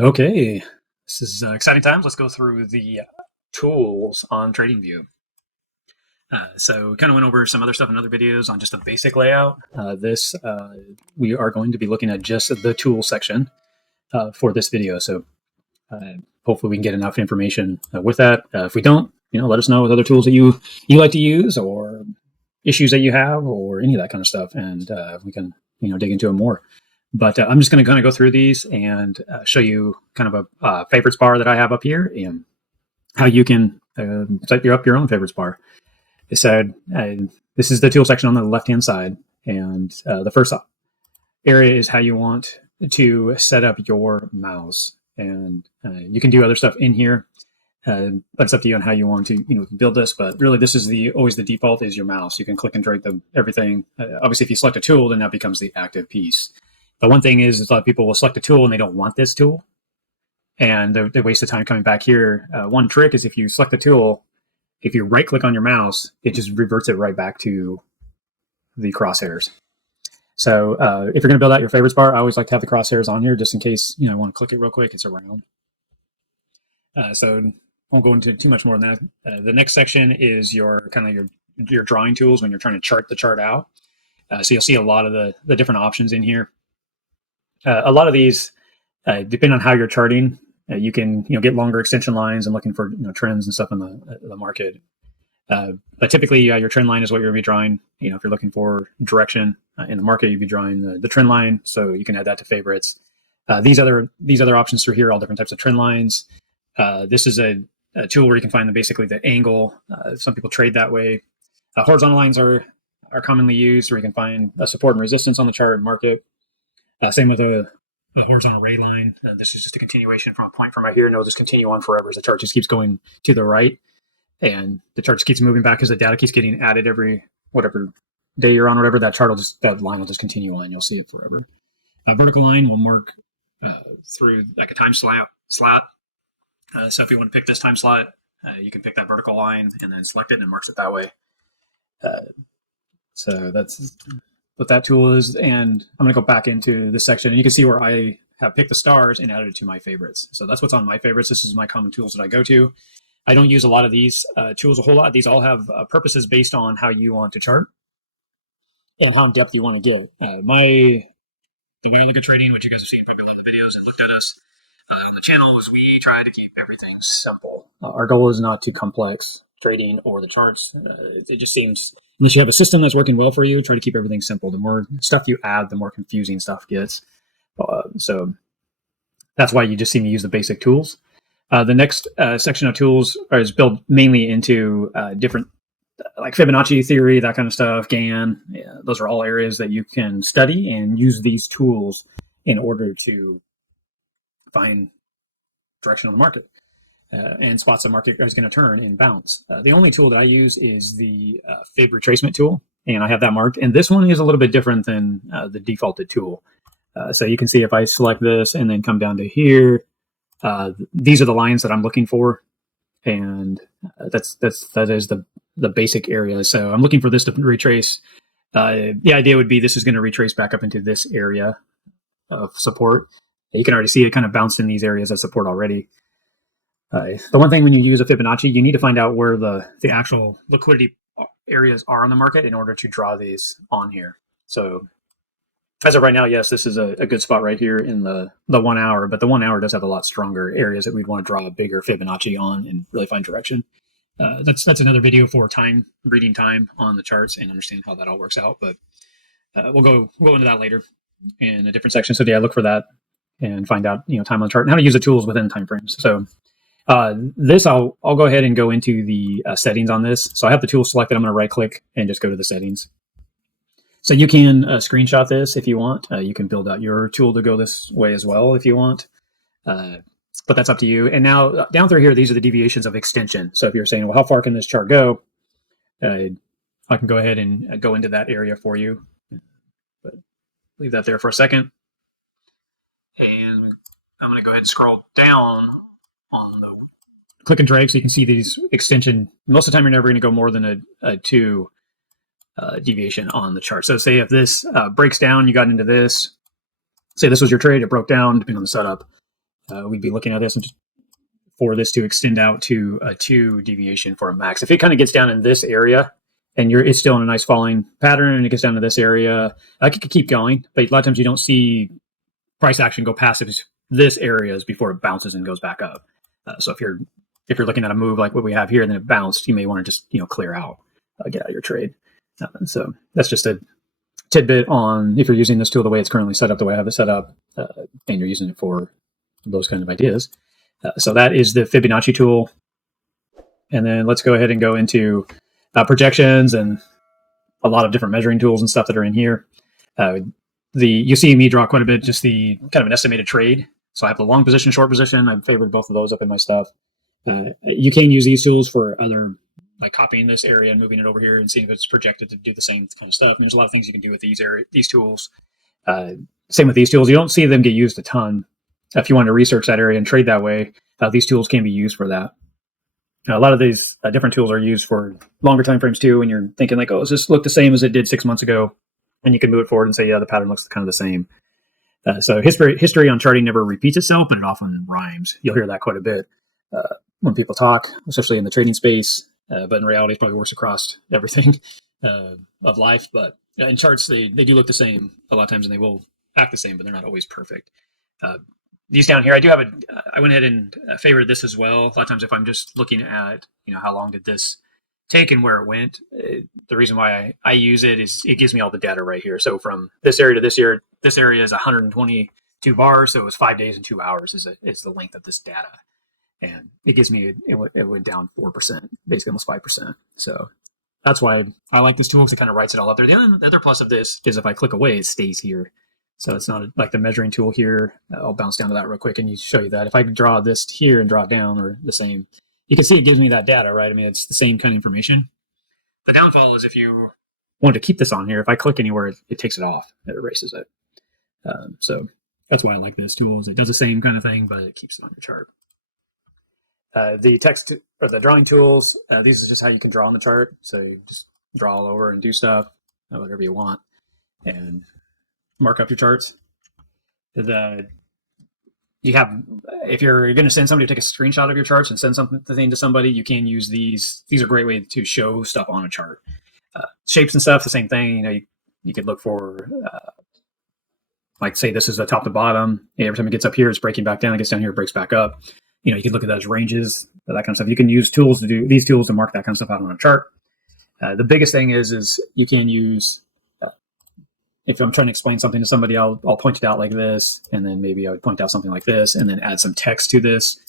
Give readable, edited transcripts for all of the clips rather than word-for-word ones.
Okay, this is exciting times. Let's go through the tools on TradingView. So we kind of went over some other stuff in other videos on just a basic layout. We are going to be looking at just the tool section for this video. So hopefully we can get enough information with that. If we don't, let us know with other tools that you like to use or issues that you have or any of that kind of stuff, and we can dig into it more. But I'm just going to kind of go through these and show you kind of a favorites bar that I have up here and how you can type up your own favorites bar. So this is the tool section on the left-hand side. And the first area is how you want to set up your mouse. And you can do other stuff in here. But it's up to you on how you want to build this. But really, this is always the default is your mouse. You can click and drag everything. Obviously, if you select a tool, then that becomes the active piece. The one thing is a lot of people will select a tool and they don't want this tool. And they waste the time coming back here. One trick is if you select the tool, if you right click on your mouse, it just reverts it right back to the crosshairs. So if you're going to build out your favorites bar, I always like to have the crosshairs on here just in case I want to click it real quick. It's around. So I won't go into too much more than that. The next section is your drawing tools when you're trying to chart the chart out. So you'll see a lot of the different options in here. A lot of these, depending on how you're charting, you can get longer extension lines and looking for trends and stuff in the market. But typically, your trend line is what you're going to be drawing. If you're looking for direction in the market, you'd be drawing the trend line. So you can add that to favorites. These other options through here, all different types of trend lines. This is a tool where you can find basically the angle. Some people trade that way. Horizontal lines are commonly used, where you can find a support and resistance on the chart and market. Same with a horizontal ray line. This is just a continuation from a point from right here, and it'll just continue on forever as the chart just keeps going to the right. And the chart just keeps moving back as the data keeps getting added every whatever day you're on, whatever, that line will just continue on. You'll see it forever. A vertical line will mark through like a time slot. So if you want to pick this time slot, you can pick that vertical line and then select it, and it marks it that way. So that's what that tool is. And I'm going to go back into this section, and you can see where I have picked the stars and added it to my favorites. So that's what's on my favorites. This is my common tools that I go to. I don't use a lot of these tools a whole lot. These all have purposes based on how you want to chart and how in depth you want to get. The way I look at trading, which you guys have seen probably a lot of the videos and looked at us on the channel, is we try to keep everything simple. Our goal is not too complex trading or the charts. It just seems, unless you have a system that's working well for you, try to keep everything simple. The more stuff you add, the more confusing stuff gets. So that's why you just see me use the basic tools. The next section of tools is built mainly into different, like Fibonacci theory, that kind of stuff, GAN. Yeah, those are all areas that you can study and use these tools in order to find direction on the market and spots the market is going to turn and bounce. The only tool that I use is the Fib retracement tool, and I have that marked. And this one is a little bit different than the defaulted tool. So you can see if I select this and then come down to here, these are the lines that I'm looking for, and that is the basic area. So I'm looking for this to retrace. The idea would be this is going to retrace back up into this area of support. You can already see it kind of bounced in these areas of support already. The one thing when you use a Fibonacci, you need to find out where the actual liquidity areas are on the market in order to draw these on here. So as of right now, yes, this is a good spot right here in the 1 hour, but the 1 hour does have a lot stronger areas that we'd want to draw a bigger Fibonacci on and really find direction. That's another video for reading time on the charts and understand how that all works out. But we'll go into that later in a different section. So yeah, look for that and find out time on the chart and how to use the tools within time frames. So this I'll go ahead and go into the settings on this. So I have the tool selected. I'm going to right click and just go to the settings. So you can screenshot this if you want. You can build out your tool to go this way as well if you want. But that's up to you. And now down through here, these are the deviations of extension. So if you're saying, well, how far can this chart go? I can go ahead and go into that area for you. But leave that there for a second. And I'm going to go ahead and scroll down on the click and drag so you can see these extension. Most of the time, you're never going to go more than a 2 deviation on the chart. So say if this breaks down, you got into this, say this was your trade, it broke down, depending on the setup. we'd be looking at this and for this to extend out to a 2 deviation for a max. If it kind of gets down in this area and it's still in a nice falling pattern and it gets down to this area, I could keep going, but a lot of times you don't see price action go past this areas before it bounces and goes back up. So if you're looking at a move like what we have here and then it bounced, you may want to just clear out, get out of your trade. So that's just a tidbit on if you're using this tool the way it's currently set up, the way I have it set up, and you're using it for those kind of ideas. So that is the Fibonacci tool. And then let's go ahead and go into projections and a lot of different measuring tools and stuff that are in here. You see me draw quite a bit, just the kind of an estimated trade. So I have the long position, short position. I've favored both of those up in my stuff. You can use these tools for other, like copying this area and moving it over here and seeing if it's projected to do the same kind of stuff. And there's a lot of things you can do with these tools. Same with these tools. You don't see them get used a ton. If you want to research that area and trade that way, these tools can be used for that. A lot of these different tools are used for longer time frames too, when you're thinking like, oh, does this look the same as it did 6 months ago? And you can move it forward and say, yeah, the pattern looks kind of the same. So history on charting never repeats itself, but it often rhymes. You'll hear that quite a bit when people talk, especially in the trading space. But in reality, it probably works across everything of life. But in charts, they do look the same a lot of times, and they will act the same, but they're not always perfect. These down here, I went ahead and favored this as well. A lot of times if I'm just looking at, how long did this take and where it went, the reason why I use it is it gives me all the data right here. So from this area to this area is 122 bars. So it was 5 days and 2 hours is the length of this data. And it gives me, it went down 4%, basically almost 5%. So that's why I like this tool, because it kind of writes it all up there. The other plus of this is if I click away, it stays here. So it's not like the measuring tool here. I'll bounce down to that real quick and show you that. If I draw this here and draw it down, or the same, you can see it gives me that data, right? I mean, it's the same kind of information. The downfall is if you want to keep this on here, if I click anywhere, it takes it off. It erases it. So that's why I like this tool, is it does the same kind of thing, but it keeps it on your chart. The text or the drawing tools, these is just how you can draw on the chart. So you just draw all over and do stuff, whatever you want, and mark up your charts. If you're going to send somebody to take a screenshot of your charts and send something to somebody, you can use these. These are a great way to show stuff on a chart. Shapes and stuff, the same thing. You could look for, like say this is the top to bottom. Every time it gets up here, it's breaking back down. It gets down here, it breaks back up. You can look at those ranges, that kind of stuff. You can use these tools to mark that kind of stuff out on a chart. The biggest thing is you can use, if I'm trying to explain something to somebody, I'll point it out like this, and then maybe I would point out something like this, and then add some text to this,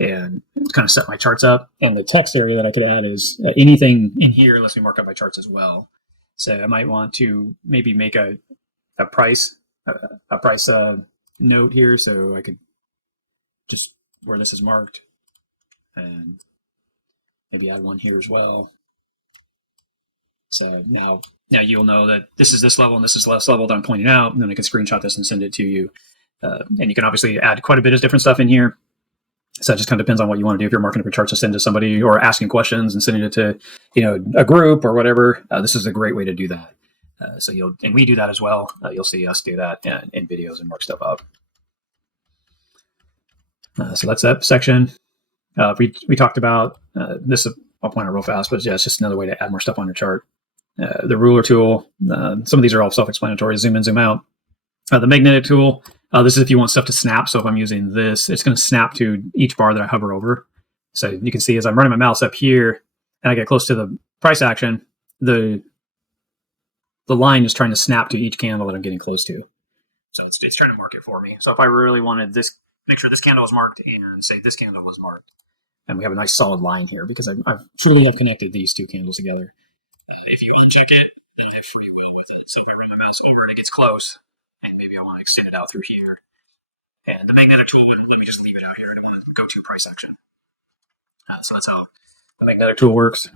and kind of set my charts up. And the text area that I could add is anything in here lets me mark up my charts as well. So I might want to maybe make a price note here, so I could just where this is marked, and maybe add one here as well. So now you'll know that this is this level and this is less level that I'm pointing out, and then I can screenshot this and send it to you. And you can obviously add quite a bit of different stuff in here. So it just kind of depends on what you want to do. If you're marking up your charts to send to somebody, or asking questions and sending it to a group or whatever, this is a great way to do that. And we do that as well. You'll see us do that in videos and mark stuff up. So that's that section. We talked about this. I'll point out real fast, but yeah, it's just another way to add more stuff on your chart. The ruler tool. Some of these are all self-explanatory. Zoom in, zoom out. The magnetic tool. This is if you want stuff to snap. So if I'm using this, it's going to snap to each bar that I hover over. So you can see as I'm running my mouse up here and I get close to the price action, the line is trying to snap to each candle that I'm getting close to. So it's trying to mark it for me. So if I really wanted this, make sure this candle was marked and say this candle was marked. And we have a nice solid line here because I've truly have connected these two candles together. If you uncheck it, then I have free will with it. So if I run my mouse over and it gets close, and maybe I want to extend it out through here, and the magnetic tool wouldn't let me just leave it out here. I don't want to go to price action. So that's how the magnetic tool works.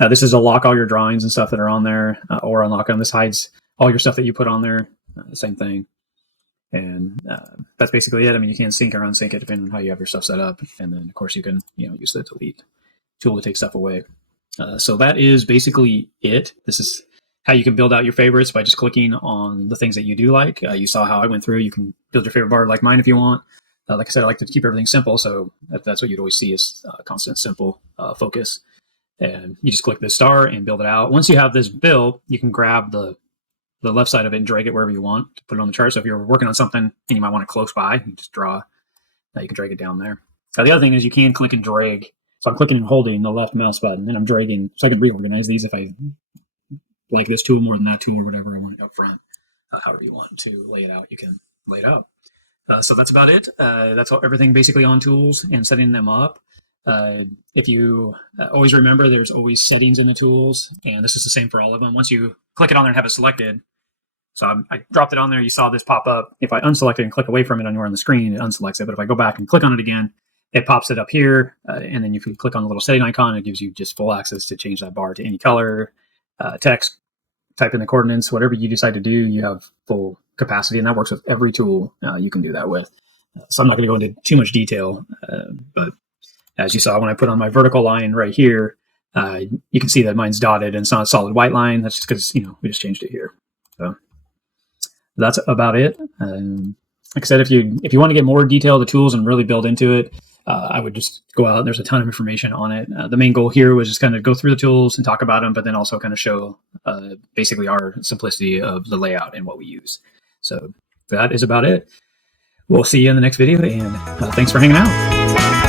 This is to lock all your drawings and stuff that are on there, or unlock them. This hides all your stuff that you put on there. Same thing. And that's basically it. I mean, you can sync or unsync it depending on how you have your stuff set up. And then, of course, you can use the delete tool to take stuff away. So that is basically it. This is how you can build out your favorites by just clicking on the things that you do like. You saw how I went through. You can build your favorite bar like mine if you want. Like I said, I like to keep everything simple, so that's what you'd always see is constant simple focus. And you just click this star and build it out. Once you have this built, you can grab the left side of it and drag it wherever you want to put it on the chart. So if you're working on something and you might want it close by, you just draw. You can drag it down there. The other thing is you can click and drag. So I'm clicking and holding the left mouse button, and I'm dragging, so I can reorganize these if I like this tool more than that tool or whatever I want it up front. However you want to lay it out, you can lay it out. So that's about it. That's everything basically on tools and setting them up. If you always remember, there's always settings in the tools, and this is the same for all of them. Once you click it on there and have it selected, so I dropped it on there, you saw this pop up. If I unselect it and click away from it anywhere on the screen, it unselects it. But if I go back and click on it again, it pops it up here. And then if you click on the little setting icon, it gives you just full access to change that bar to any color, text, type in the coordinates, whatever you decide to do, you have full capacity. And that works with every tool you can do that with. So I'm not going to go into too much detail, but as you saw, when I put on my vertical line right here, you can see that mine's dotted and it's not a solid white line. That's just because, we just changed it here. So that's about it. Like I said, if you want to get more detail of the tools and really build into it, I would just go out. There's a ton of information on it. The main goal here was just kind of go through the tools and talk about them, but then also kind of show basically our simplicity of the layout and what we use. So that is about it. We'll see you in the next video, and thanks for hanging out.